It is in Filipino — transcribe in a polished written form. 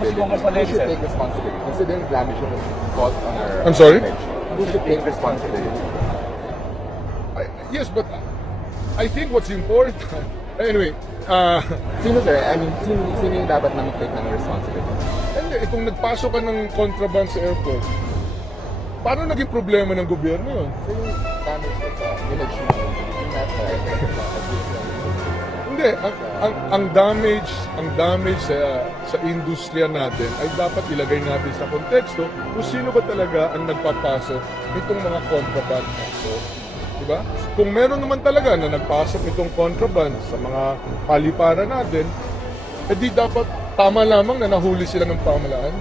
Who should take responsibility? Considering damage was caused on our I'm sorry? image. Who should take responsibility? Yes, but I think what's important, anyway, Sino sir? I mean, sino yung dapat namin take ng responsibility? hindi, kung nagpasok ka ng contraband sa airport, paano naging problema ng gobyerno yun? Sino yung damage ko sa image mo? Yung nasa Hindi, ang damage sa industriya natin ay dapat ilagay natin sa konteksto kung sino ba talaga ang nagpapasok nitong mga contraband. So, diba? Kung meron naman talaga na nagpasok itong contraband sa mga paliparan natin, edi dapat tama lamang na nahuli sila ng pamahalaan.